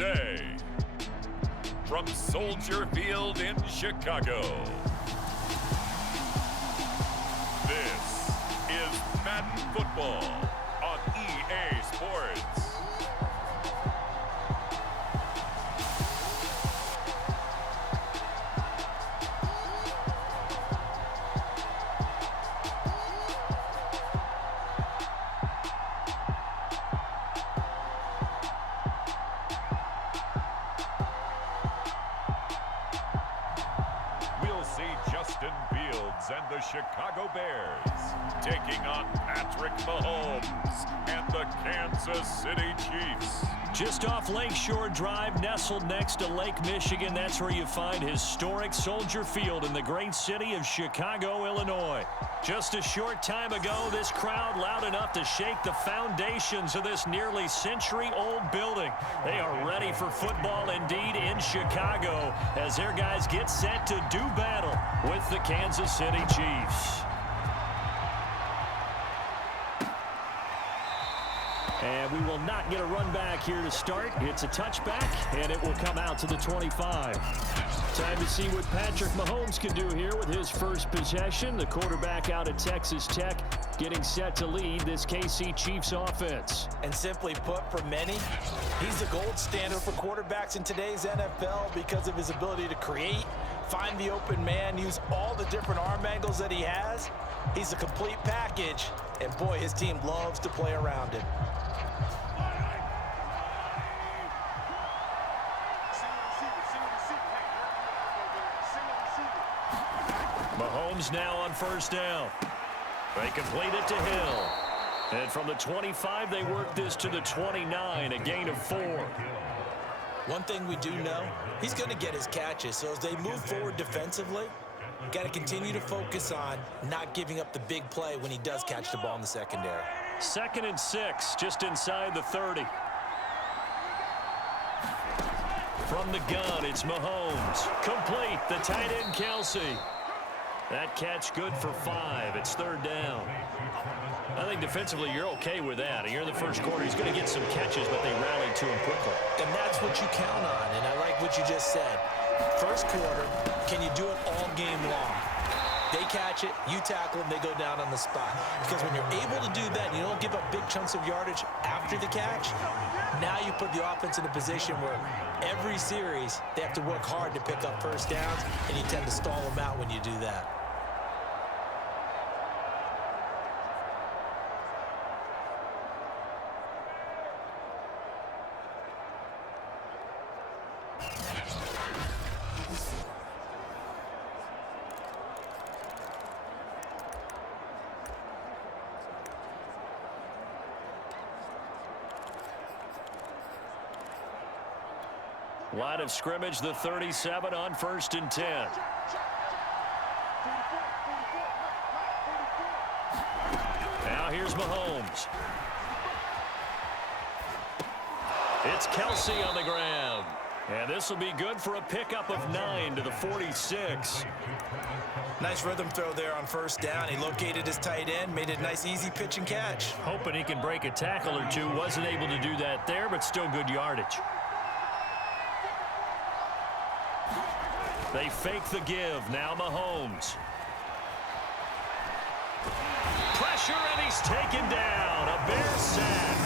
Today, from Soldier Field in Chicago, this is Madden Football on EA Sports. And the Chicago Bears taking on Patrick Mahomes and the Kansas City Chiefs. Just off Lakeshore Drive, nestled next to Lake Michigan. That's where you find historic Soldier Field in the great city of Chicago, Illinois. Just a short time ago, this crowd loud enough to shake the foundations of this nearly century-old building. They are ready for football indeed in Chicago as their guys get set to do battle with the Kansas City Chiefs. And we will not get a run back here to start. It's a touchback, and it will come out to the 25. Time to see what Patrick Mahomes can do here with his first possession. The quarterback out at Texas Tech getting set to lead this KC Chiefs offense. And simply put, for many, he's the gold standard for quarterbacks in today's NFL because of his ability to create, find the open man, use all the different arm angles that he has. He's a complete package, and boy, his team loves to play around him. Mahomes now on first down. They complete it to Hill. And from the 25, they work this to the 29, a gain of 4. One thing we do know, he's going to get his catches. So as they move forward defensively, got to continue to focus on not giving up the big play when he does catch the ball in the secondary. 2nd and 6, just inside the 30. From the gun, it's Mahomes. Complete, the tight end Kelsey. That catch good for 5. It's 3rd down. I think defensively you're okay with that. You're in the first quarter. He's going to get some catches, but they rallied to him quickly. And that's what you count on, and I like what you just said. First quarter, can you do it all game long? They catch it, you tackle them, they go down on the spot. Because when you're able to do that, you don't give up big chunks of yardage after the catch. Now you put the offense in a position where every series they have to work hard to pick up first downs, and you tend to stall them out when you do that. Line of scrimmage, the 37 on 1st and 10. Now here's Mahomes. It's Kelsey on the ground. And this will be good for a pickup of 9 to the 46. Nice rhythm throw there on first down. He located his tight end, made it a nice easy pitch and catch. Hoping he can break a tackle or two. Wasn't able to do that there, but still good yardage. They fake the give. Now Mahomes. Pressure, and he's taken down. A Bear sack.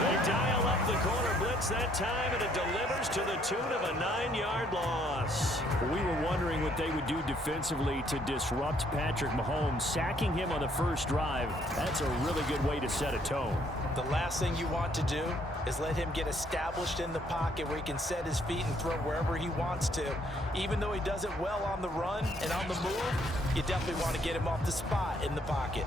They dial up the corner blitz that time, and it delivers to the tune of a 9-yard loss. We were wondering what they would do defensively to disrupt Patrick Mahomes. Sacking him on the first drive, that's a really good way to set a tone. The last thing you want to do is let him get established in the pocket where he can set his feet and throw wherever he wants to. Even though he does it well on the run and on the move, you definitely want to get him off the spot in the pocket.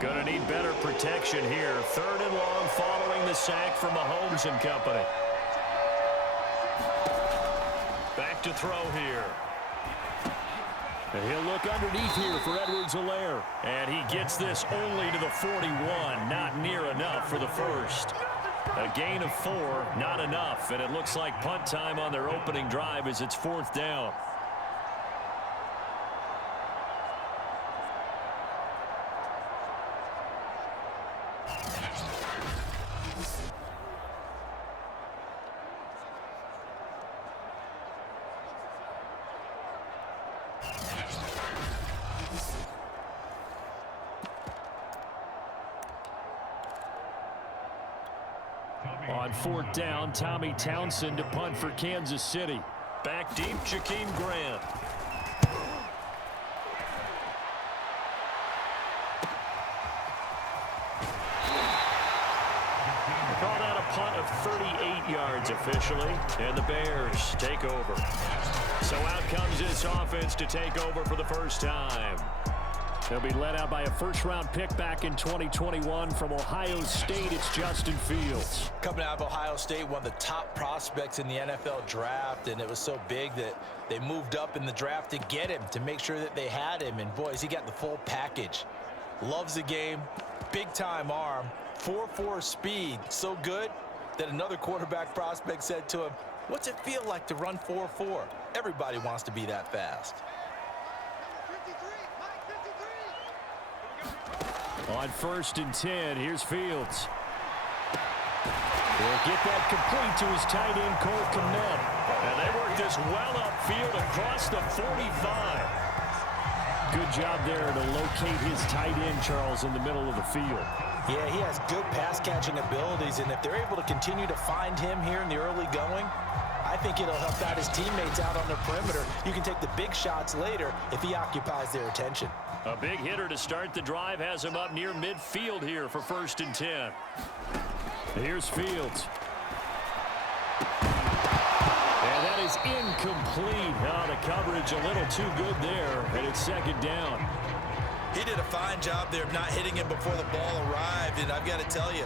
Gonna need better protection here. 3rd and long following the sack from Mahomes and company. Back to throw here. And he'll look underneath here for Edwards-Helaire. And he gets this only to the 41. Not near enough for the first. A gain of 4, not enough. And it looks like punt time on their opening drive as it's 4th down. On 4th down, Tommy Townsend to punt for Kansas City. Back deep, Jakeem Grant. Call that a punt of 38 yards officially, and the Bears take over. So out comes this offense to take over for the first time. They'll be led out by a first-round pick back in 2021 from Ohio State. It's Justin Fields. Coming out of Ohio State, one of the top prospects in the NFL draft, and it was so big that they moved up in the draft to get him, to make sure that they had him. And, boys, he got the full package. Loves the game, big-time arm, 4.4 speed, so good that another quarterback prospect said to him, "What's it feel like to run 4.4? Everybody wants to be that fast." On 1st and 10, here's Fields. He'll get that complete to his tight end, Cole Kmet. And they work this well upfield across the 45. Good job there to locate his tight end, Charles, in the middle of the field. Yeah, he has good pass-catching abilities, and if they're able to continue to find him here in the early going, I think it'll help out his teammates out on the perimeter. You can take the big shots later if he occupies their attention. A big hitter to start the drive has him up near midfield here for 1st and 10. Here's Fields. And that is incomplete. Oh, the coverage a little too good there, and it's 2nd down. He did a fine job there of not hitting him before the ball arrived, and I've got to tell you,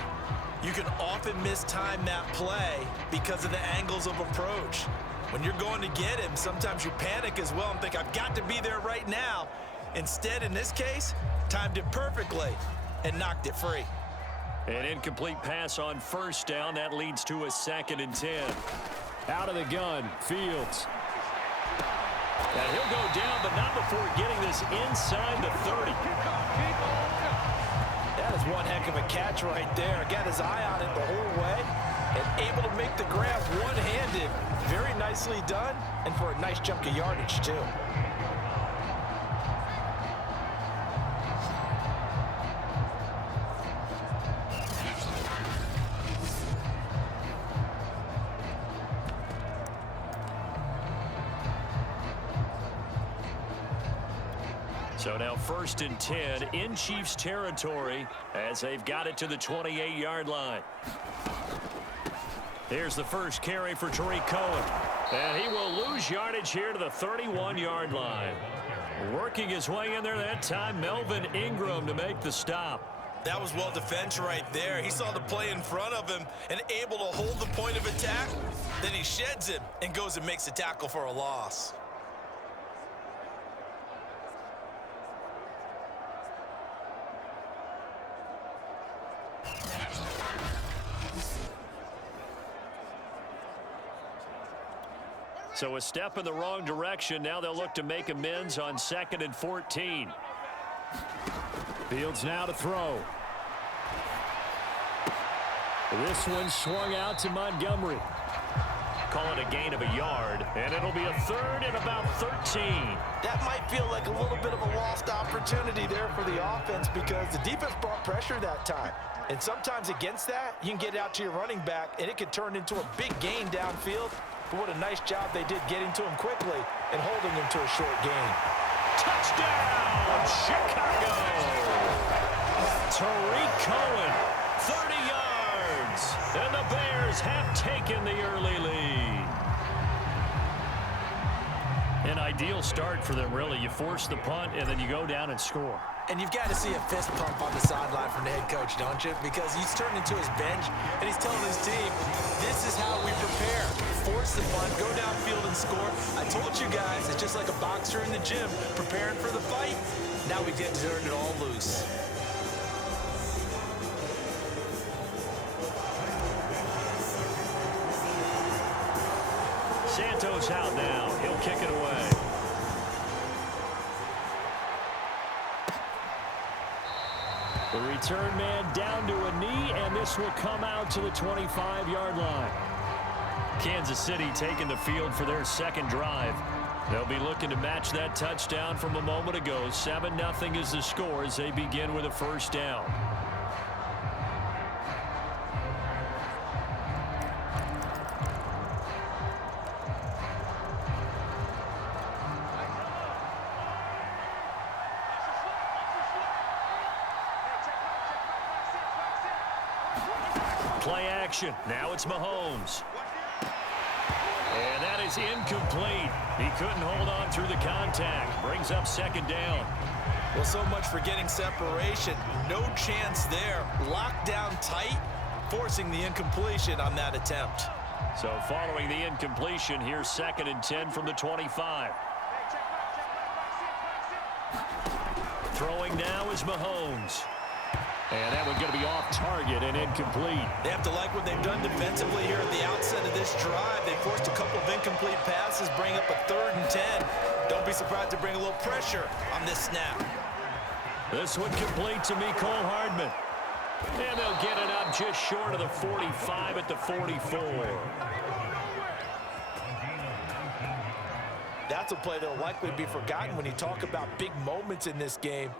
you can often mistime that play because of the angles of approach. When you're going to get him, sometimes you panic as well and think, I've got to be there right now. Instead, in this case, timed it perfectly and knocked it free. An incomplete pass on 1st down. That leads to a 2nd and 10. Out of the gun, Fields. And he'll go down, but not before getting this inside the 30. That is one heck of a catch right there. Got his eye on it the whole way and able to make the grab one-handed. Very nicely done, and for a nice chunk of yardage, too. So now 1st and 10 in Chiefs territory as they've got it to the 28-yard line. Here's the first carry for Tariq Cohen. And he will lose yardage here to the 31-yard line. Working his way in there that time, Melvin Ingram to make the stop. That was well defense right there. He saw the play in front of him and able to hold the point of attack. Then he sheds him and goes and makes a tackle for a loss. So a step in the wrong direction. Now they'll look to make amends on 2nd and 14. Fields now to throw. This one swung out to Montgomery. Call it a gain of a yard, and it'll be a 3rd and about 13. That might feel like a little bit of a lost opportunity there for the offense because the defense brought pressure that time. And sometimes against that, you can get out to your running back, and it could turn into a big gain downfield. But what a nice job they did getting to him quickly and holding him to a short gain. Touchdown, Chicago! Tariq Cohen, 30 yards, and the Bears have taken the early lead. An ideal start for them, really. You force the punt, and then you go down and score. And you've got to see a fist pump on the sideline from the head coach, don't you? Because he's turned into his bench, and he's telling his team, this is how we prepare. Force the punt, go downfield and score. I told you guys, it's just like a boxer in the gym preparing for the fight. Now we get to turn it all loose. Santos out now. He'll kick it away. The return man down to a knee, and this will come out to the 25-yard line. Kansas City taking the field for their second drive. They'll be looking to match that touchdown from a moment ago. 7-0 is the score as they begin with a first down. Play action. Now it's Mahomes. And that is incomplete. He couldn't hold on through the contact. Brings up second down. Well, so much for getting separation. No chance there. Locked down tight, forcing the incompletion on that attempt. So following the incompletion, here's 2nd and 10 from the 25. Throwing now is Mahomes. And that one's going to be off target and incomplete. They have to like what they've done defensively here at the outset of this drive. They forced a couple of incomplete passes, bring up a 3rd and 10. Don't be surprised to bring a little pressure on this snap. This one complete to Mecole Hardman. And they'll get it up just short of the 45 at the 44. That's a play that will likely be forgotten when you talk about big moments in this game.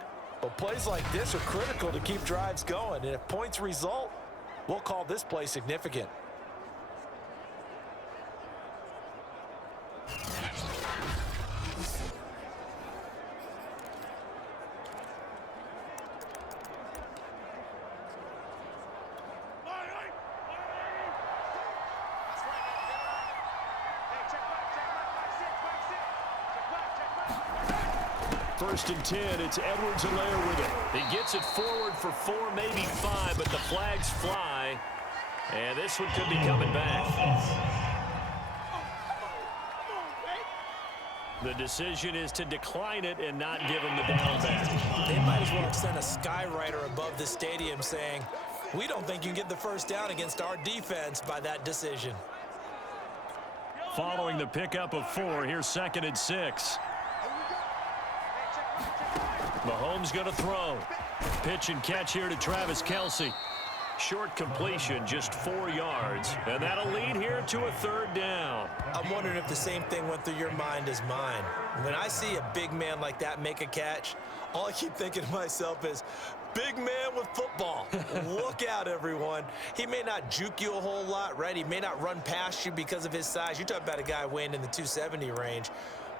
But plays like this are critical to keep drives going. And if points result, we'll call this play significant. First and 10, it's Edwards-Helaire with it. He gets it forward for 4, maybe 5, but the flags fly. And this one could be coming back. The decision is to decline it and not give him the down back. They might as well have sent a skywriter above the stadium saying, we don't think you can get the first down against our defense by that decision. Following the pickup of 4, here's 2nd and 6. Mahomes going to throw. Pitch and catch here to Travis Kelce. Short completion, just 4 yards. And that'll lead here to a 3rd down. I'm wondering if the same thing went through your mind as mine. When I see a big man like that make a catch, all I keep thinking to myself is, big man with football. Look out, everyone. He may not juke you a whole lot, right? He may not run past you because of his size. You're talking about a guy weighing in the 270 range.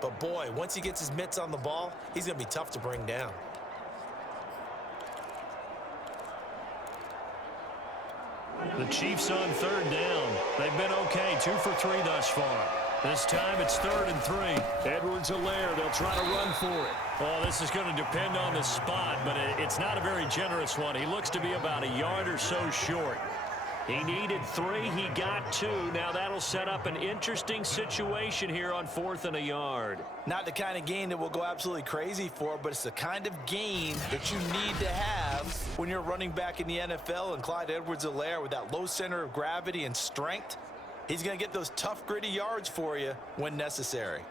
But, boy, once he gets his mitts on the ball, he's going to be tough to bring down. The Chiefs on 3rd down. They've been okay, 2 for 3 thus far. This time it's 3rd and 3. Edwards-Helaire, they'll try to run for it. Well, this is going to depend on the spot, but it's not a very generous one. He looks to be about a yard or so short. He needed 3. He got 2. Now that'll set up an interesting situation here on 4th and a yard. Not the kind of gain that we'll go absolutely crazy for, but it's the kind of gain that you need to have when you're running back in the NFL. And Clyde Edwards-Helaire, with that low center of gravity and strength, he's going to get those tough, gritty yards for you when necessary.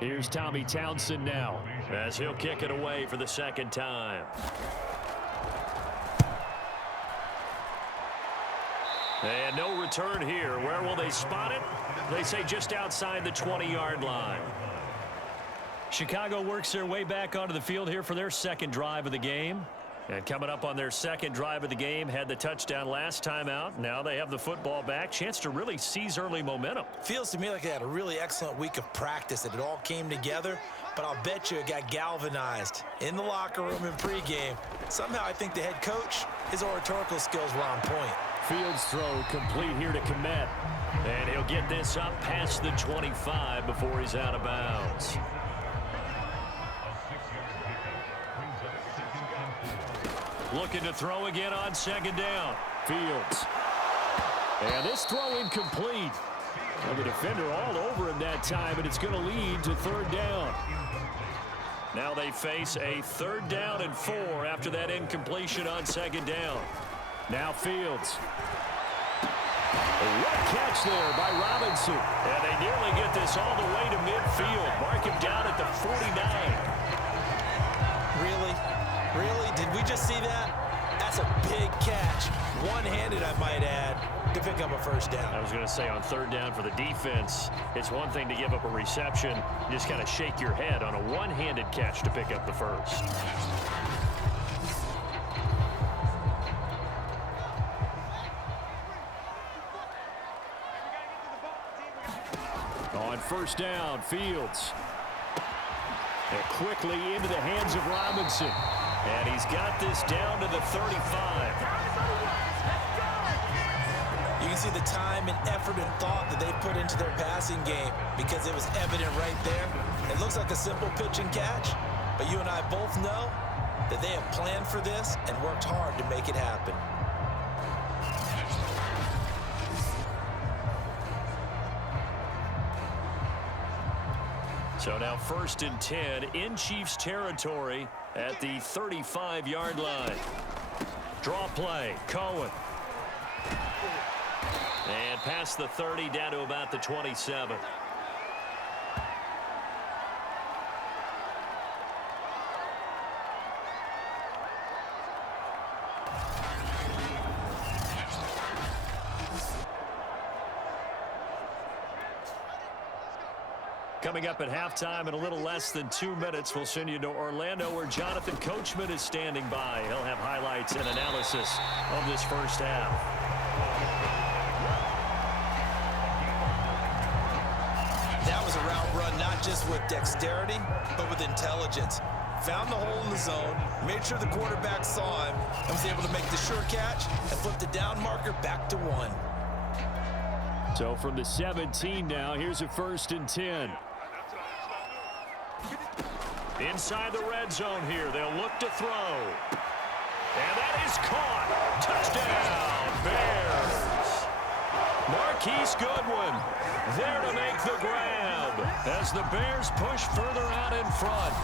Here's Tommy Townsend now, as he'll kick it away for the 2nd time. And no return here. Where will they spot it? They say just outside the 20-yard line. Chicago works their way back onto the field here for their 2nd drive of the game. And coming up on their 2nd drive of the game, had the touchdown last time out. Now they have the football back. Chance to really seize early momentum. Feels to me like they had a really excellent week of practice, that it all came together. But I'll bet you it got galvanized in the locker room in pregame. Somehow I think the head coach, his oratorical skills were on point. Fields throw complete here to Kmet. And he'll get this up past the 25 before he's out of bounds. Looking to throw again on 2nd down. Fields. And this throw incomplete. Well, the defender all over him that time, and it's going to lead to 3rd down. Now they face a 3rd down and 4 after that incompletion on 2nd down. Now Fields. What a catch there by Robinson. And they nearly get this all the way to midfield. Mark him down at the 49. Really? Did we just see that? That's a big catch. One-handed, I might add, to pick up a 1st down. I was going to say on 3rd down for the defense, it's one thing to give up a reception. You just kind of shake your head on a one-handed catch to pick up the 1st. On 1st down, Fields. And quickly into the hands of Robinson. And he's got this down to the 35. You can see the time and effort and thought that they put into their passing game because it was evident right there. It looks like a simple pitch and catch, but you and I both know that they have planned for this and worked hard to make it happen. So now 1st and 10 in Chiefs territory at the 35-yard line. Draw play, Cohen. And past the 30 down to about the 27. Coming up at halftime in a little less than 2 minutes, we'll send you to Orlando where Jonathan Coachman is standing by. He'll have highlights and analysis of this first half. That was a route run not just with dexterity, but with intelligence. Found the hole in the zone, made sure the quarterback saw him, and was able to make the sure catch and flip the down marker back to 1. So from the 17 now, here's a 1st and 10. Inside the red zone here, they'll look to throw. And that is caught. Touchdown, Bears. Marquise Goodwin there to make the grab as the Bears push further out in front.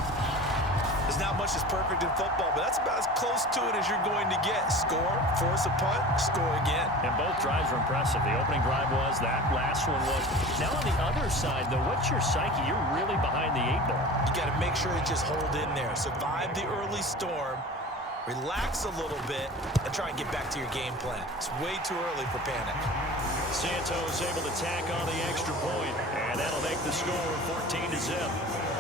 There's not much that's perfect in football, but that's about as close to it as you're going to get. Score, force a punt, score again. And both drives were impressive. The opening drive was, that last one was. Now on the other side, though, what's your psyche? You're really behind the 8 ball. You got to make sure you just hold in there. Survive the early storm, relax a little bit, and try and get back to your game plan. It's way too early for panic. Santos able to tack on the extra point, and that'll make the score 14-0.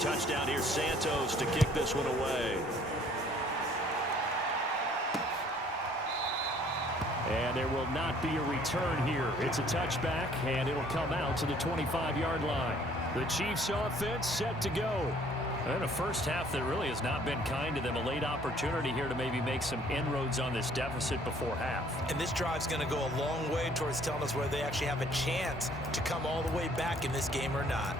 Touchdown here, Santos to kick this one away. And there will not be a return here. It's a touchback, and it'll come out to the 25-yard line. The Chiefs offense set to go. And a first half that really has not been kind to them. A late opportunity here to maybe make some inroads on this deficit before half. And this drive's going to go a long way towards telling us whether they actually have a chance to come all the way back in this game or not.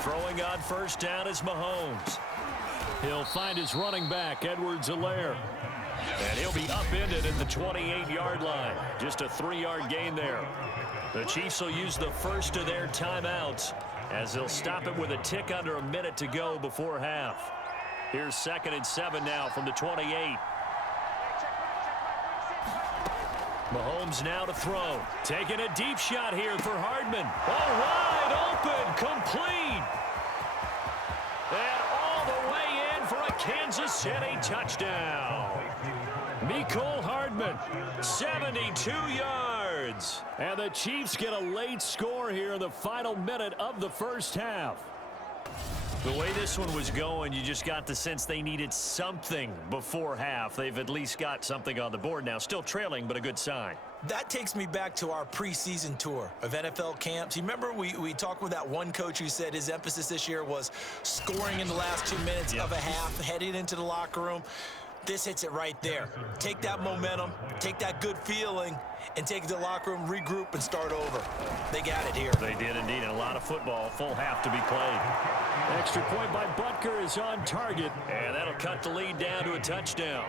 Throwing on first down is Mahomes. He'll find his running back, Edwards-Helaire. And he'll be upended at the 28-yard line. Just a 3-yard gain there. The Chiefs will use the first of their timeouts as they'll stop it with a tick under a minute to go before half. Here's 2nd and 7 now from the 28. Mahomes now to throw. Taking a deep shot here for Hardman. Oh, wide open, complete. And all the way in for a Kansas City touchdown. Mecole Hardman, 72 yards. And the Chiefs get a late score here in the final minute of the first half. The way this one was going, you just got the sense they needed something before half. They've at least got something on the board now. Still trailing, but a good sign. That takes me back to our preseason tour of NFL camps. You remember we talked with that one coach who said his emphasis this year was scoring in the last 2 minutes of a half, heading into the locker room. This hits it right there. Take that momentum, take that good feeling, and take it to the locker room, regroup, and start over. They got it here. They did indeed, and a lot of football, full half to be played. Extra point by Butker is on target, and that'll cut the lead down to a touchdown.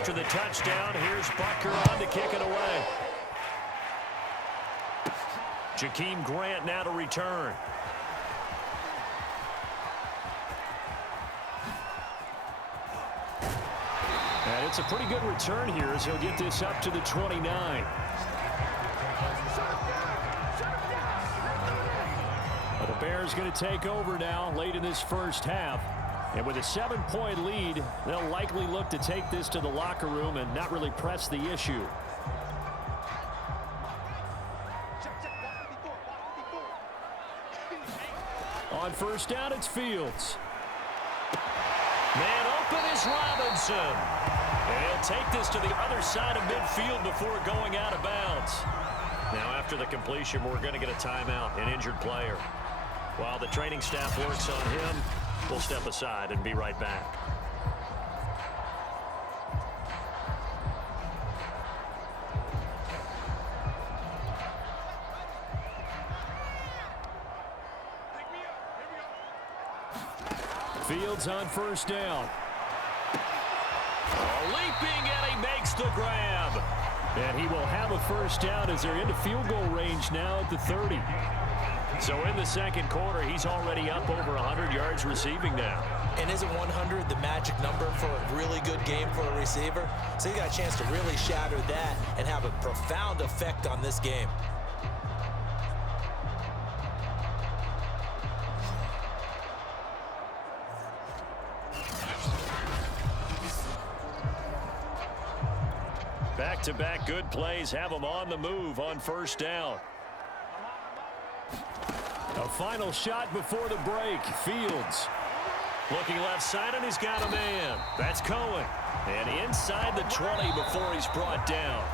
After the touchdown, here's Butker on to kick it away. Jakeem Grant now to return. And it's a pretty good return here as he'll get this up to the 29. Bears going to take over now late in this first half. And with a 7-point lead, they'll likely look to take this to the locker room and not really press the issue. On first down, it's Fields. Man open is Robinson. And he'll take this to the other side of midfield before going out of bounds. Now after the completion, we're going to get a timeout, an injured player. While the training staff works on him, we'll step aside and be right back. Fields on first down. Leaping, and he makes the grab. And he will have a first down as they're into field goal range now at the 30. So in the second quarter, he's already up over 100 yards receiving now. And isn't 100 the magic number for a really good game for a receiver? So he got a chance to really shatter that and have a profound effect on this game. Back-to-back good plays have him on the move on first down. A final shot before the break. Fields. Looking left side, and he's got a man. That's Cohen. And inside the 20 before he's brought down.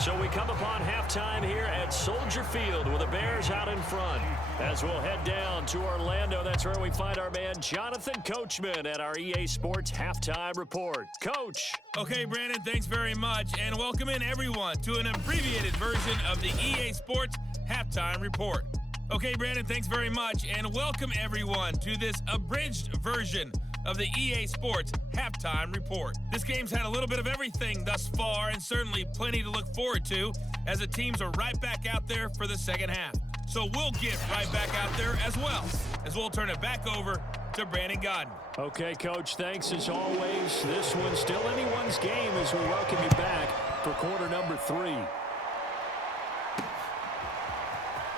So we come upon halftime here at Soldier Field with the Bears out in front. As we'll head down to Orlando, that's where we find our man Jonathan Coachman at our EA Sports Halftime Report. Coach. Okay, Brandon, thanks very much. And welcome in, everyone, to an abbreviated version of the EA Sports Halftime Report. Okay, Brandon, thanks very much. And welcome, everyone, to this abridged version of the EA Sports Halftime Report. This game's had a little bit of everything thus far, and certainly plenty to look forward to as the teams are right back out there for the second half. So we'll get right back out there as well, as we'll turn it back over to Brandon Godden. Okay, Coach, thanks as always. This one's still anyone's game as we welcome you back for quarter number 3.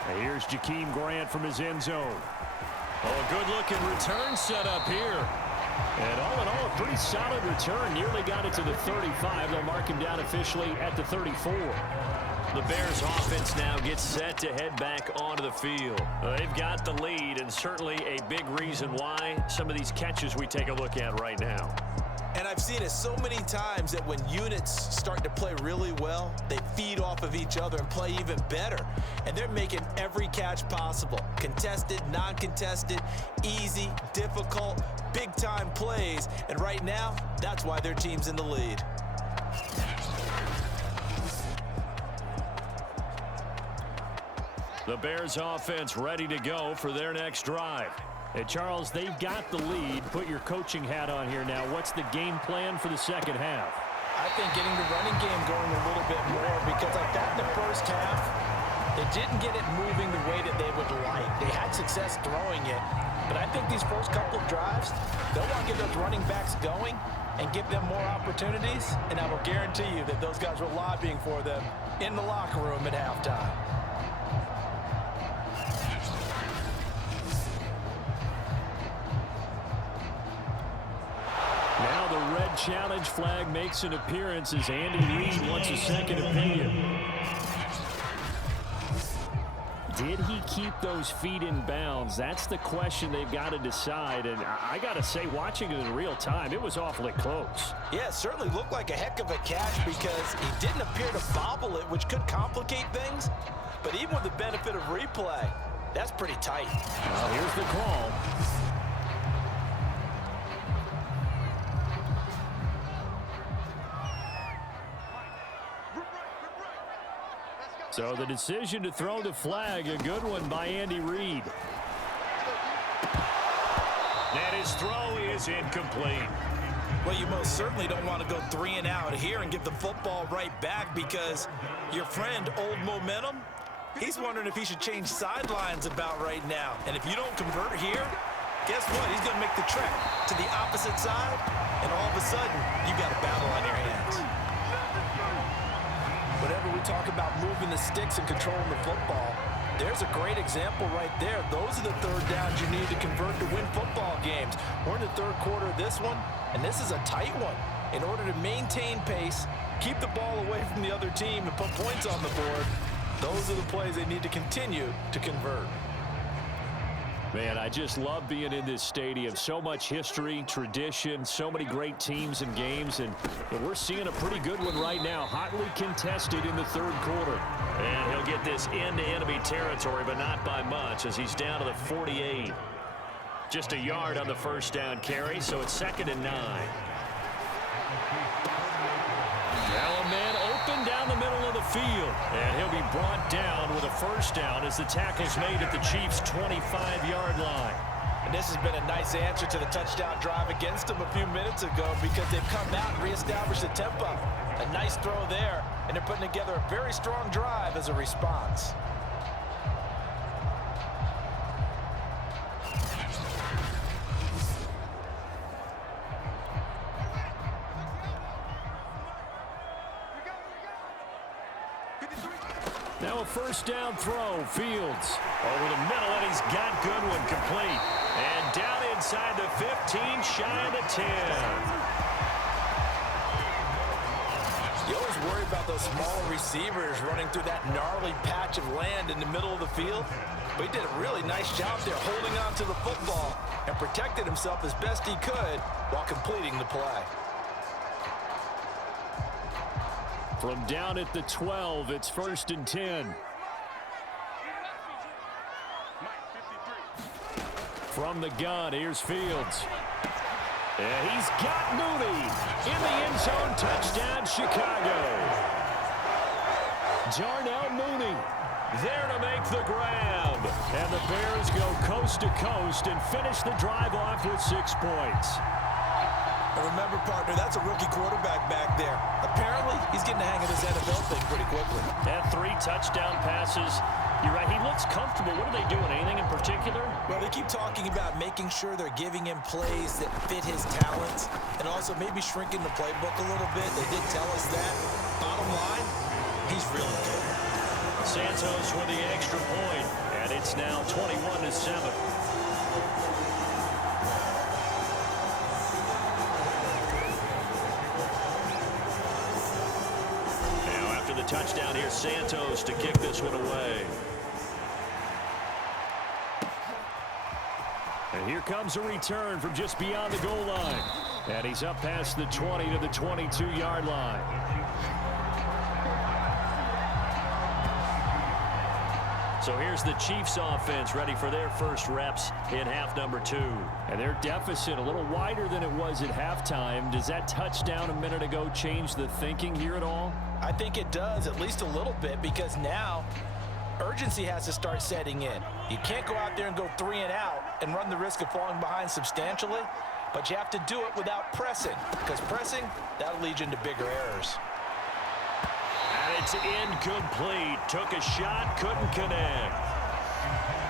And here's Jakeem Grant from his end zone. Oh, a good-looking return set up here. And all in all, a pretty solid return. Nearly got it to the 35. They'll mark him down officially at the 34. The Bears offense now gets set to head back onto the field. They've got the lead, and certainly a big reason why some of these catches we take a look at right now. And I've seen it so many times that when units start to play really well, they feed off of each other and play even better. And they're making every catch possible. Contested, non-contested, easy, difficult, big-time plays. And right now, that's why their team's in the lead. The Bears offense ready to go for their next drive. Hey, Charles, they've got the lead. Put your coaching hat on here now. What's the game plan for the second half? I think getting the running game going a little bit more, because I thought in the first half, they didn't get it moving the way that they would like. They had success throwing it, but I think these first couple of drives, they'll want to get those running backs going and give them more opportunities, and I will guarantee you that those guys were lobbying for them in the locker room at halftime. Now the red challenge flag makes an appearance as Andy Reid wants a second opinion. Did he keep those feet in bounds? That's the question they've got to decide. And I got to say, watching it in real time, it was awfully close. Yeah, it certainly looked like a heck of a catch because he didn't appear to bobble it, which could complicate things. But even with the benefit of replay, that's pretty tight. Well, here's the call. So the decision to throw the flag, a good one by Andy Reid. And his throw is incomplete. Well, you most certainly don't want to go 3 and out here and give the football right back because your friend, Old Momentum, he's wondering if he should change sidelines about right now. And if you don't convert here, guess what? He's going to make the trek to the opposite side, and all of a sudden, you've got a battle on your hands. Whenever we talk about moving the sticks and controlling the football, There's a great example right there. Those are the third downs you need to convert to win football games. We're in the third quarter of this one, and this is a tight one. In order to maintain pace, keep the ball away from the other team, and put points on the board, those are the plays they need to continue to convert. Man, I just love being in this stadium. So much history, tradition, so many great teams and games, and we're seeing a pretty good one right now. Hotly contested in the third quarter. And he'll get this into enemy territory, but not by much, as he's down to the 48. Just a yard on the first down carry, so it's 2nd and 9. Now a man open down the middle of the field, and he'll be brought down with a first down as the tackle's made at the Chiefs' 25-yard line. And this has been a nice answer to the touchdown drive against them a few minutes ago, because they've come out and reestablished the tempo. A nice throw there, and they're putting together a very strong drive as a response. Now a first down throw. Fields over the middle, and he's got Goodwin complete. And down inside the 15, shy of the 10. You always worry about those smaller receivers running through that gnarly patch of land in the middle of the field. But he did a really nice job there holding on to the football and protected himself as best he could while completing the play. From down at the 12, it's 1st and 10. From the gun, here's Fields. And he's got Mooney in the end zone. Touchdown, Chicago. Darnell Mooney there to make the grab. And the Bears go coast to coast and finish the drive off with 6 points. And remember, partner, that's a rookie quarterback back there. Apparently, he's getting the hang of this NFL thing pretty quickly. Had 3 touchdown passes. You're right, he looks comfortable. What are they doing? Anything in particular? Well, they keep talking about making sure they're giving him plays that fit his talents and also maybe shrinking the playbook a little bit. They did tell us that. Bottom line, he's really good. Santos with the extra point, and it's now 21-7. Touchdown here, Santos to kick this one away. And here comes a return from just beyond the goal line. And he's up past the 20 to the 22-yard line. So here's the Chiefs offense ready for their first reps in half number 2. And their deficit a little wider than it was at halftime. Does that touchdown a minute ago change the thinking here at all? I think it does, at least a little bit, because now urgency has to start setting in. You can't go out there and go 3 and out and run the risk of falling behind substantially, but you have to do it without pressing, because pressing, that'll lead you into bigger errors. And it's incomplete. Took a shot, couldn't connect.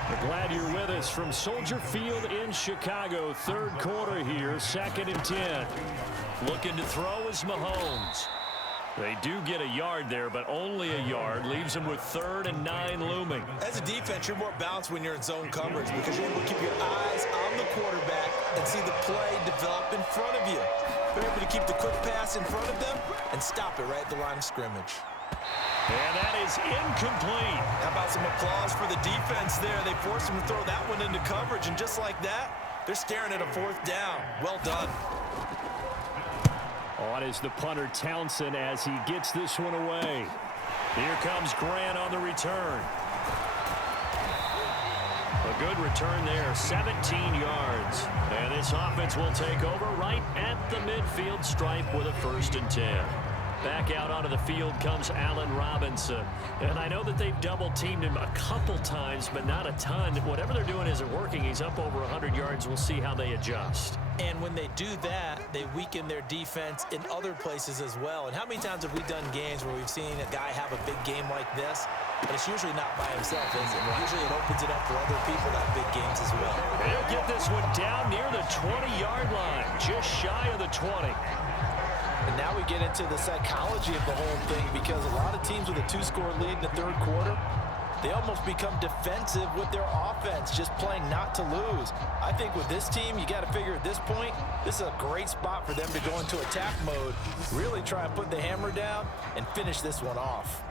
We're glad you're with us from Soldier Field in Chicago. Third quarter here, 2nd and 10. Looking to throw is Mahomes. They do get a yard there, but only a yard. Leaves them with 3rd and 9 looming. As a defense, you're more balanced when you're in zone coverage because you're able to keep your eyes on the quarterback and see the play develop in front of you. They're able to keep the quick pass in front of them and stop it right at the line of scrimmage. And that is incomplete. How about some applause for the defense there? They forced him to throw that one into coverage, and just like that, they're staring at a 4th down. Well done. On is the punter Townsend as he gets this one away. Here comes Grant on the return. A good return there, 17 yards. And this offense will take over right at the midfield stripe with a 1st and 10. Back out onto the field comes Allen Robinson. And I know that they've double-teamed him a couple times, but not a ton. Whatever they're doing isn't working. He's up over 100 yards. We'll see how they adjust. And when they do that, they weaken their defense in other places as well. And how many times have we done games where we've seen a guy have a big game like this? But it's usually not by himself, is it? Usually it opens it up for other people to have big games as well. They'll get this one down near the 20-yard line, just shy of the 20. And now we get into the psychology of the whole thing, because a lot of teams with a 2-score lead in the third quarter, they almost become defensive with their offense, just playing not to lose. I think with this team, you got to figure at this point, this is a great spot for them to go into attack mode, really try and put the hammer down and finish this one off.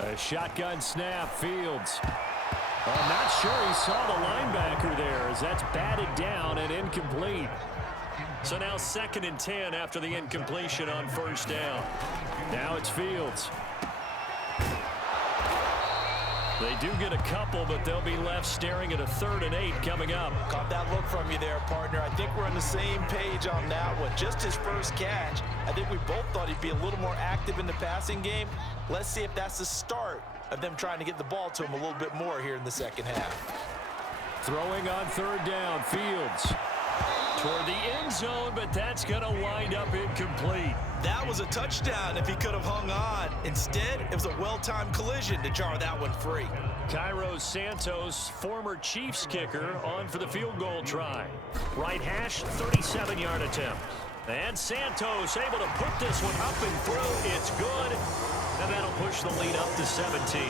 A shotgun snap, Fields. I'm not sure he saw the linebacker there as that's batted down and incomplete. So now 2nd and 10 after the incompletion on 1st down. Now it's Fields. They do get a couple, but they'll be left staring at a 3rd and 8 coming up. Caught that look from you there, partner. I think we're on the same page on that one. Just his first catch. I think we both thought he'd be a little more active in the passing game. Let's see if that's the start of them trying to get the ball to him a little bit more here in the second half. Throwing on 3rd down, Fields. Toward the end zone, but that's going to wind up incomplete. That was a touchdown if he could have hung on. Instead, it was a well-timed collision to jar that one free. Cairo Santos, former Chiefs kicker, on for the field goal try. Right hash, 37-yard attempt. And Santos able to put this one up and through. It's good. And that'll push the lead up to 17.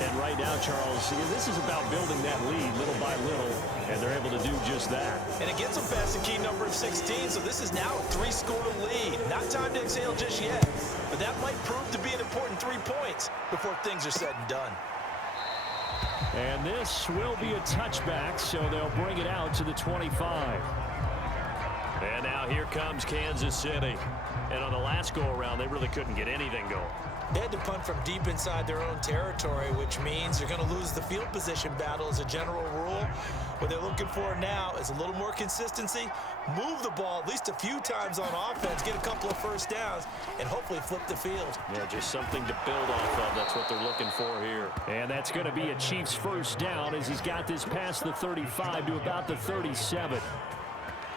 And right now, Charles, this is about building that lead little by little, and they're able to do just that. And it gets them past the key number of 16, so this is now a 3-score lead. Not time to exhale just yet, but that might prove to be an important 3 points before things are said and done. And this will be a touchback, so they'll bring it out to the 25. And now here comes Kansas City. And on the last go-around, they really couldn't get anything going. They had to punt from deep inside their own territory, which means they're going to lose the field position battle as a general rule. What they're looking for now is a little more consistency, move the ball at least a few times on offense, get a couple of first downs, and hopefully flip the field. Yeah, just something to build off of. That's what they're looking for here. And that's going to be a Chiefs first down as he's got this past the 35 to about the 37.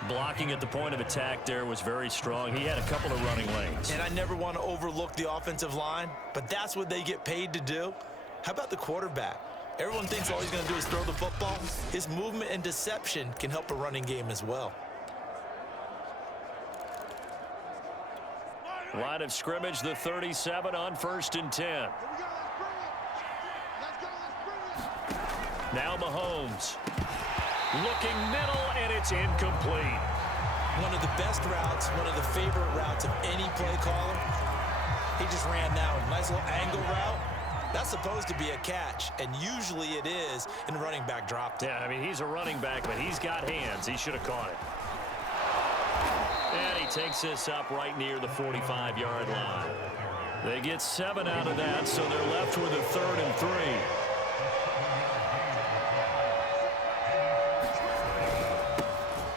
Blocking at the point of attack there was very strong. He had a couple of running lanes. And I never want to overlook the offensive line, but that's what they get paid to do. How about the quarterback? Everyone thinks all he's going to do is throw the football. His movement and deception can help a running game as well. Line of scrimmage, the 37 on 1st and 10. Now Mahomes. Looking middle, and it's incomplete. One of the best routes, one of the favorite routes of any play caller. He just ran that one. Nice little angle route. That's supposed to be a catch, and usually it is, and the running back dropped it. Yeah, I mean, he's a running back, but he's got hands. He should have caught it. And he takes this up right near the 45-yard line. They get 7 out of that, so they're left with a 3rd and 3.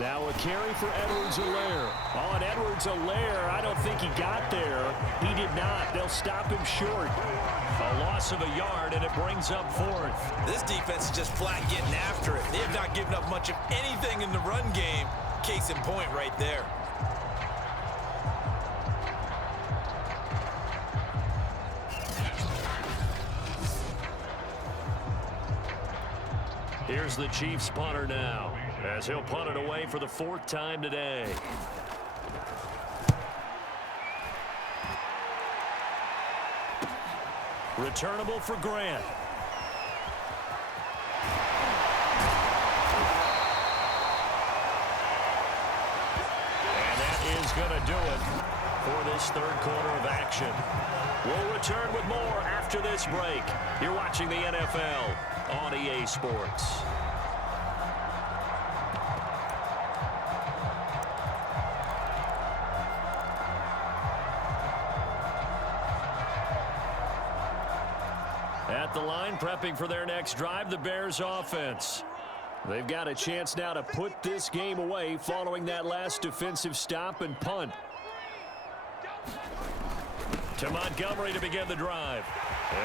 Now a carry for Edwards-Helaire. Oh, and Edwards-Helaire, I don't think he got there. He did not. They'll stop him short. A loss of a yard, and it brings up 4th. This defense is just flat getting after it. They have not given up much of anything in the run game. Case in point right there. Here's the Chiefs punter now, as he'll punt it away for the 4th time today. Returnable for Grant. And that is going to do it for this 3rd quarter of action. We'll return with more after this break. You're watching the NFL on EA Sports. At the line, prepping for their next drive, the Bears offense. They've got a chance now to put this game away following that last defensive stop and punt. To Montgomery to begin the drive.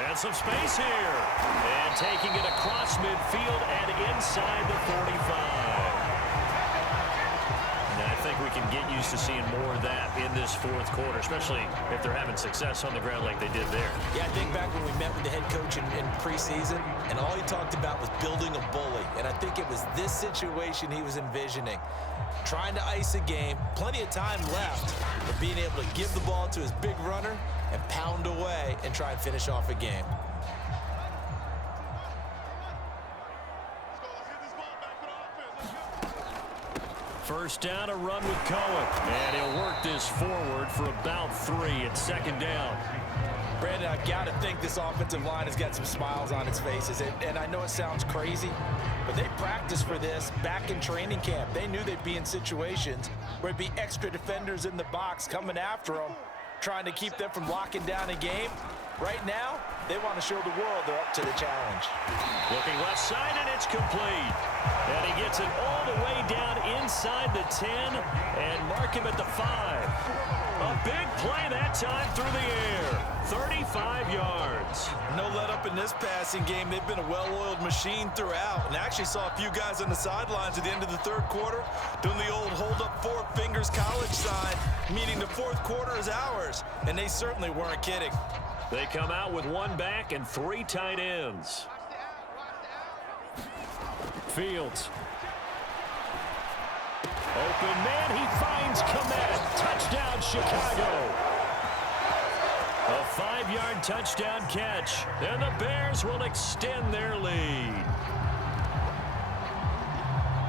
And some space here. And taking it across midfield and inside the 45. And I think we can get used to seeing more of that in this 4th quarter, especially if they're having success on the ground like they did there. Yeah, I think back when we met with the head coach in preseason, and all he talked about was building a bully. And I think it was this situation he was envisioning. Trying to ice a game, plenty of time left, but being able to give the ball to his big runner and pound away and try and finish off a game. First down, a run with Cohen. And he'll work this forward for about 3 at second down. Brandon, I've got to think this offensive line has got some smiles on its faces. And I know it sounds crazy, but they practiced for this back in training camp. They knew they'd be in situations where it'd be extra defenders in the box coming after them, trying to keep them from locking down a game. Right now, they want to show the world they're up to the challenge. Looking left side, and it's complete. And he gets it all the way down inside the 10 and mark him at the 5. A big play that time through the air. 35 yards. No let up in this passing game. They've been a well-oiled machine throughout. And I actually saw a few guys on the sidelines at the end of the third quarter doing the old hold up 4 fingers college sign, meaning the fourth quarter is ours. And they certainly weren't kidding. They come out with 1 back and 3 tight ends. Fields. Open man, he finds Komet. Touchdown, Chicago. A 5-yard touchdown catch. And the Bears will extend their lead.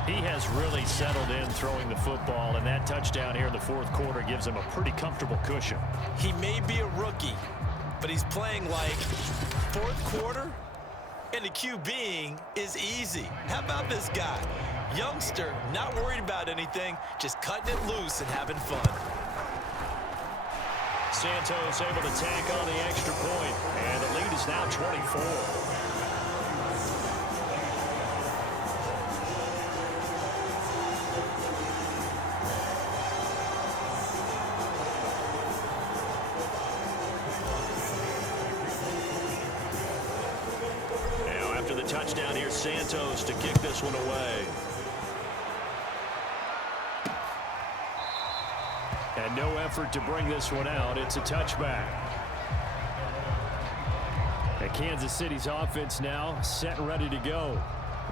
He has really settled in throwing the football, and that touchdown here in the fourth quarter gives him a pretty comfortable cushion. He may be a rookie, but he's playing like fourth quarter, and the QBing is easy. How about this guy? Youngster, not worried about anything, just cutting it loose and having fun. Santos able to tack on the extra point, and the lead is now 24. Touchdown here, Santos to kick this one away. And no effort to bring this one out. It's a touchback. And Kansas City's offense now set and ready to go.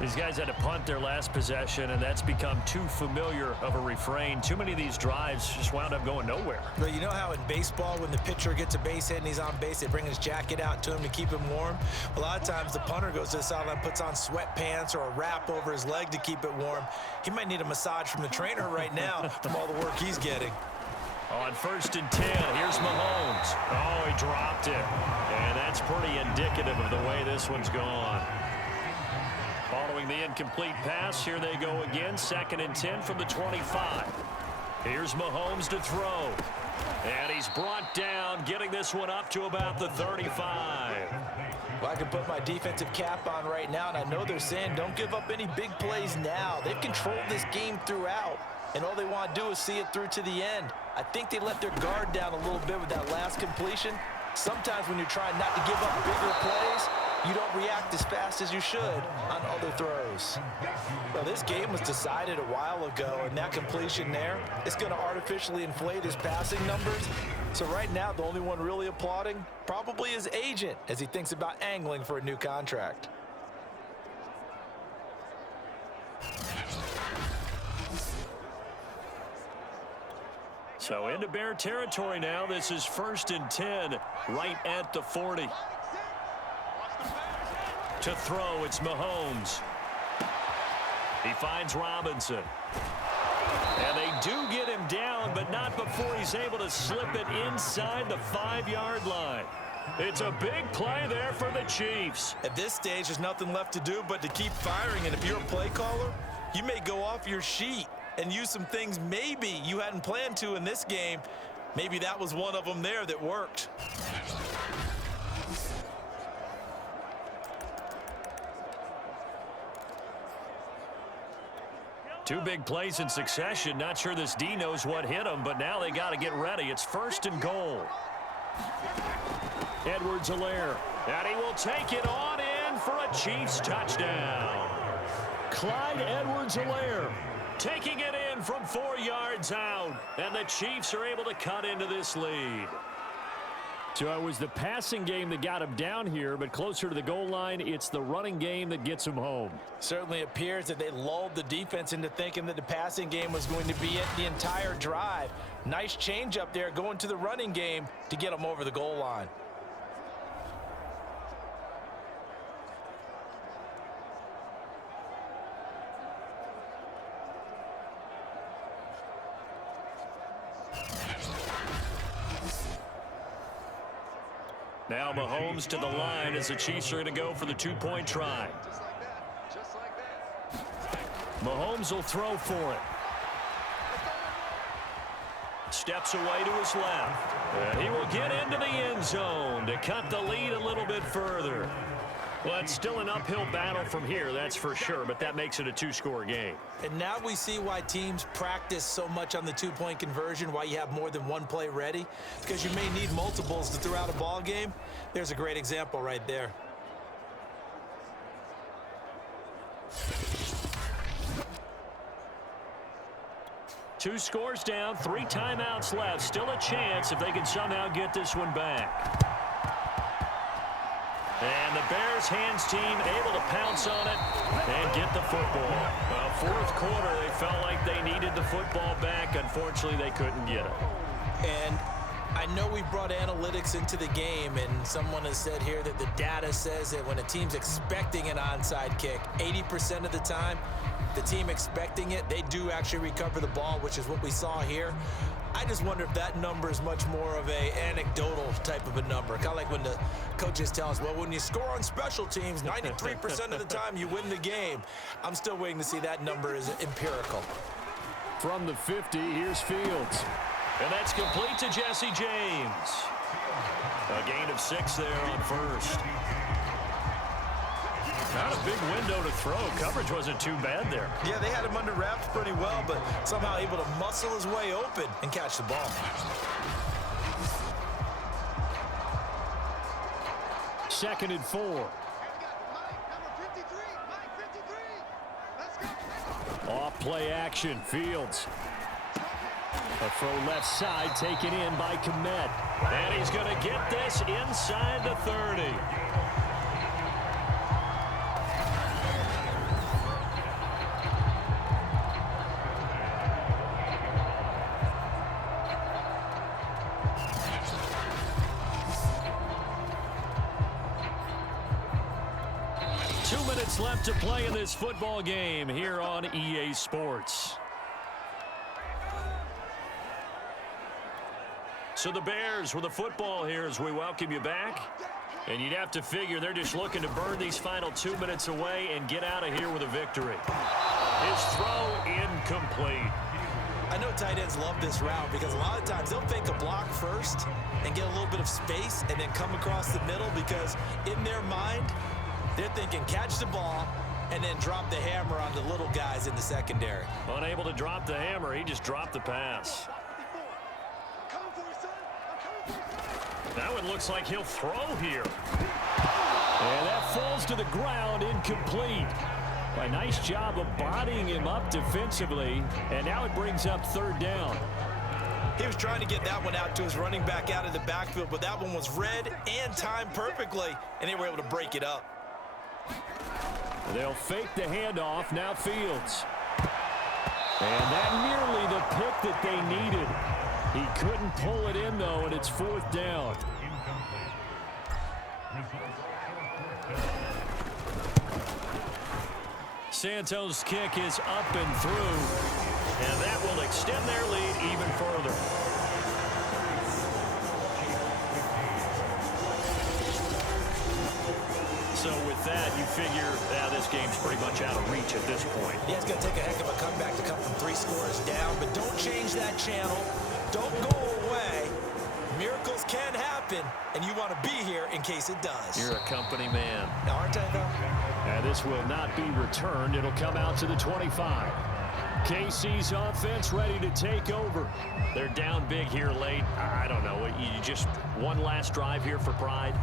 These guys had to punt their last possession, and that's become too familiar of a refrain. Too many of these drives just wound up going nowhere. But you know how in baseball, when the pitcher gets a base hit and he's on base, they bring his jacket out to him to keep him warm? A lot of times the punter goes to the sideline, puts on sweatpants or a wrap over his leg to keep it warm. He might need a massage from the trainer right now from all the work he's getting. On 1st and 10, here's Mahomes. Oh, he dropped it. And that's pretty indicative of the way this one's gone. Following the incomplete pass, here they go again. 2nd and 10 from the 25. Here's Mahomes to throw. And he's brought down, getting this one up to about the 35. Well, I can put my defensive cap on right now, and I know they're saying don't give up any big plays now. They've controlled this game throughout, and all they want to do is see it through to the end. I think they let their guard down a little bit with that last completion. Sometimes when you're trying not to give up bigger plays, you don't react as fast as you should on other throws. Well, this game was decided a while ago, and that completion there, it's going to artificially inflate his passing numbers. So right now, the only one really applauding probably his agent as he thinks about angling for a new contract. So into Bear territory now. This is 1st and 10, right at the 40. To throw, it's Mahomes. He finds Robinson. And they do get him down, but not before he's able to slip it inside the 5-yard line. It's a big play there for the Chiefs. At this stage, there's nothing left to do but to keep firing. And if you're a play caller, you may go off your sheet and use some things maybe you hadn't planned to in this game. Maybe that was one of them there that worked. Two big plays in succession. Not sure this D knows what hit him, but now they got to get ready. It's 1st and goal. Edwards-Helaire, and he will take it on in for a Chiefs touchdown. Clyde Edwards-Helaire taking it in from 4 yards out, and the Chiefs are able to cut into this lead. So it was the passing game that got him down here, but closer to the goal line, it's the running game that gets him home. Certainly appears that they lulled the defense into thinking that the passing game was going to be it the entire drive. Nice change up there going to the running game to get them over the goal line. Now Mahomes to the line as the Chiefs are going to go for the two-point try. Mahomes will throw for it. Steps away to his left. And he will get into the end zone to cut the lead a little bit further. Well, it's still an uphill battle from here, that's for sure, but that makes it a two-score game. And now we see why teams practice so much on the two-point conversion, why you have more than one play ready, because you may need multiples to throw out a ball game. There's a great example right there. Two scores down, 3 timeouts left. Still a chance if they can somehow get this one back. And the Bears hands team able to pounce on it and get the football. Well, fourth quarter, they felt like they needed the football back. Unfortunately, they couldn't get it. And I know we brought analytics into the game, and someone has said here that the data says that when a team's expecting an onside kick, 80% of the time, the team expecting it, they do actually recover the ball, which is what we saw here. I just wonder if that number is much more of a anecdotal type of a number. Kind of like when the coaches tell us, well, when you score on special teams, 93% of the time you win the game. I'm still waiting to see that number is empirical. From the 50, here's Fields. And that's complete to Jesse James. A gain of 6 there on first. Not a big window to throw. Coverage wasn't too bad there. Yeah, they had him under wraps pretty well, but somehow able to muscle his way open and catch the ball. Second and 4. Off play action, Fields. A throw left side taken in by Komet. And he's going to get this inside the 30. Left to play in this football game here on EA Sports. So the Bears with the football here as we welcome you back. And you'd have to figure they're just looking to burn these final 2 minutes away and get out of here with a victory. His throw incomplete. I know tight ends love this route because a lot of times they'll fake a block first and get a little bit of space and then come across the middle because in their mind, they're thinking catch the ball and then drop the hammer on the little guys in the secondary. Unable to drop the hammer, he just dropped the pass. That one looks like he'll throw here. And that falls to the ground, incomplete. A nice job of bodying him up defensively, and now it brings up third down. He was trying to get that one out to his running back out of the backfield, but that one was read and timed perfectly, and they were able to break it up. They'll fake the handoff, now Fields. And that nearly the pick that they needed. He couldn't pull it in, though, and it's fourth down. Santos' kick is up and through, and that will extend their lead even further. So with that, you figure this game's pretty much out of reach at this point. Yeah, it's going to take a heck of a comeback to come from 3 scores down, but don't change that channel. Don't go away. Miracles can happen, and you want to be here in case it does. You're a company man. Aren't I, though? And this will not be returned. It'll come out to the 25. KC's offense ready to take over. They're down big here late. I don't know. You just one last drive here for pride?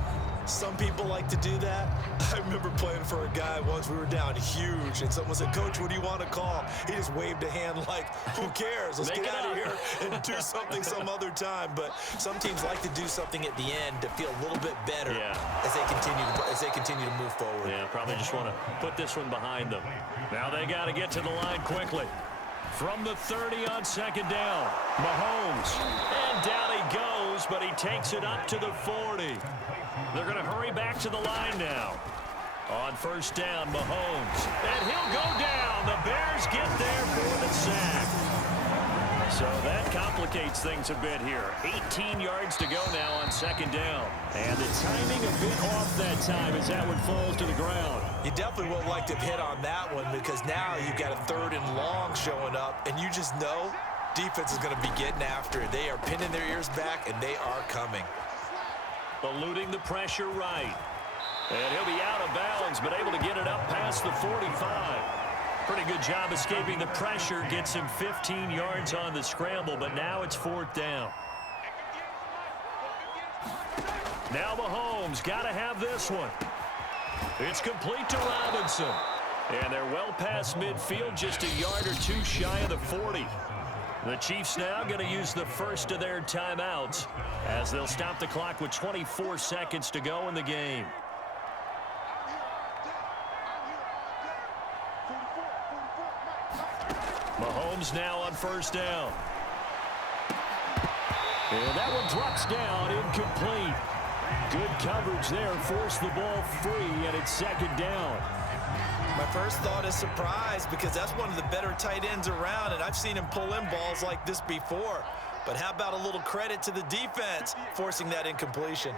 Some people like to do that. I remember playing for a guy once. We were down huge, and someone said, "Coach, what do you want to call?" He just waved a hand like, who cares? Let's get out of here and do something some other time. But some teams like to do something at the end to feel a little bit better as they continue to move forward. Yeah, probably just want to put this one behind them. Now they got to get to the line quickly. From the 30 on second down, Mahomes. And down he goes, but he takes it up to the 40. They're going to hurry back to the line now. On first down, Mahomes. And he'll go down. The Bears get there for the sack. So that complicates things a bit here. 18 yards to go now on second down. And the timing a bit off that time as that one falls to the ground. You definitely won't like to hit on that one because now you've got a 3rd and long showing up, and you just know defense is going to be getting after it. They are pinning their ears back, and they are coming. Eluding the pressure right. And he'll be out of bounds, but able to get it up past the 45. Pretty good job escaping the pressure. Gets him 15 yards on the scramble, but now it's 4th down. Now Mahomes got to have this one. It's complete to Robinson. And they're well past midfield, just a yard or two shy of the 40. The Chiefs now going to use the first of their timeouts as they'll stop the clock with 24 seconds to go in the game. Mahomes now on first down. And that one drops down, incomplete. Good coverage there, forced the ball free, and it's second down. My first thought is surprise because that's one of the better tight ends around, and I've seen him pull in balls like this before. But how about a little credit to the defense forcing that incompletion?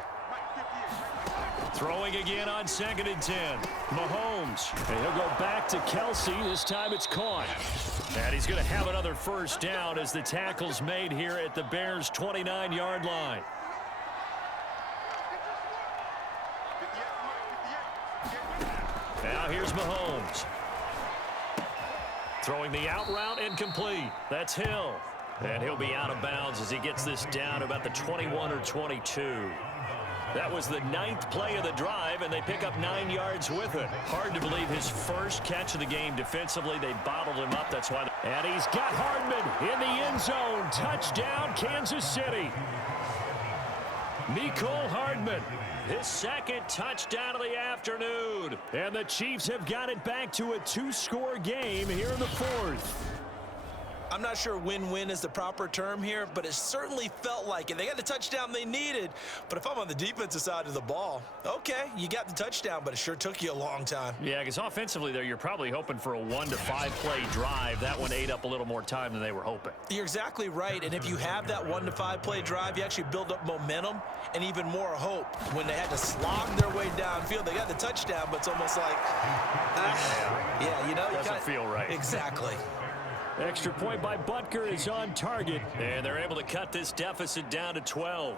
Throwing again on 2nd and 10. Mahomes. And he'll go back to Kelsey. This time it's caught. And he's going to have another first down as the tackle's made here at the Bears' 29-yard line. Now here's Mahomes. Throwing the out route incomplete. That's Hill. And he'll be out of bounds as he gets this down about the 21 or 22. That was the 9th play of the drive, and they pick up 9 yards with it. Hard to believe his first catch of the game defensively. They bottled him up. That's why. And he's got Hardman in the end zone. Touchdown, Kansas City. Mecole Hardman, his 2nd touchdown of the afternoon. And the Chiefs have got it back to a 2-score game here in the 4th. I'm not sure win-win is the proper term here, but it certainly felt like it. They got the touchdown they needed, but if I'm on the defensive side of the ball, okay, you got the touchdown, but it sure took you a long time. Yeah, because offensively, there, you're probably hoping for a 1 to 5 play drive. That one ate up a little more time than they were hoping. You're exactly right, and if you have that 1 to 5 play drive, you actually build up momentum and even more hope. When they had to slog their way downfield, they got the touchdown, but it's almost like, yeah, you know. Doesn't feel right. Exactly. Extra point by Butker is on target, and they're able to cut this deficit down to 12.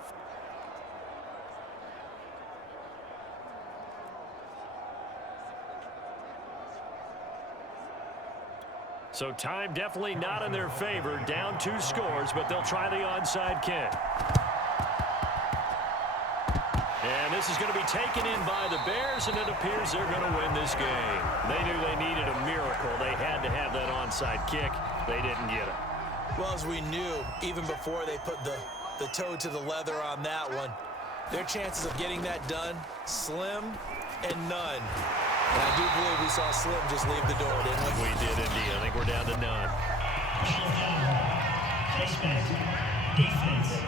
So time definitely not in their favor. Down 2 scores, but they'll try the onside kick. And this is going to be taken in by the Bears, and it appears they're going to win this game. They knew they needed a miracle. They had to have that onside kick. They didn't get it. Well, as we knew, even before they put the toe to the leather on that one, their chances of getting that done, slim and none. And I do believe we saw Slim just leave the door, didn't we? We did indeed. I think we're down to none. Defense.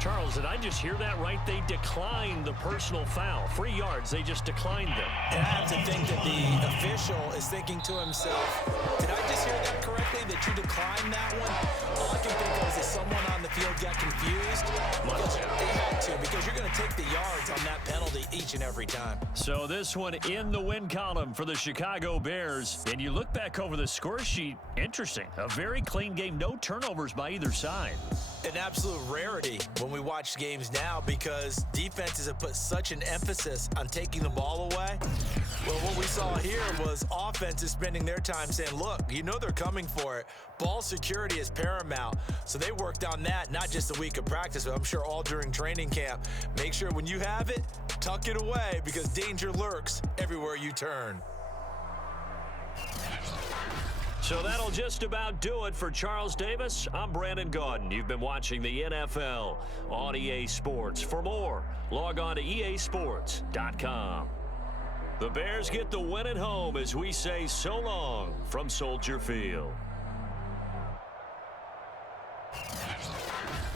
Charles, did I just hear that right? They declined the personal foul. 3 yards, they just declined them. And I have to think that the official is thinking to himself, did I just hear that correctly, that you declined that one? All I can think of is that someone on the field got confused. They had to, because you're going to take the yards on that penalty each and every time. So this one in the win column for the Chicago Bears. And you look back over the score sheet, interesting. A very clean game, no turnovers by either side. an absolute rarity when we watch games now because defenses have put such an emphasis on taking the ball away. Well, what we saw here was offenses spending their time saying, look, you know they're coming for it. Ball security is paramount. So they worked on that, not just a week of practice, but I'm sure all during training camp. Make sure when you have it, tuck it away because danger lurks everywhere you turn. So that'll just about do it for Charles Davis. I'm Brandon Gaudin. You've been watching the NFL on EA Sports. For more, log on to easports.com. The Bears get the win at home as we say so long from Soldier Field.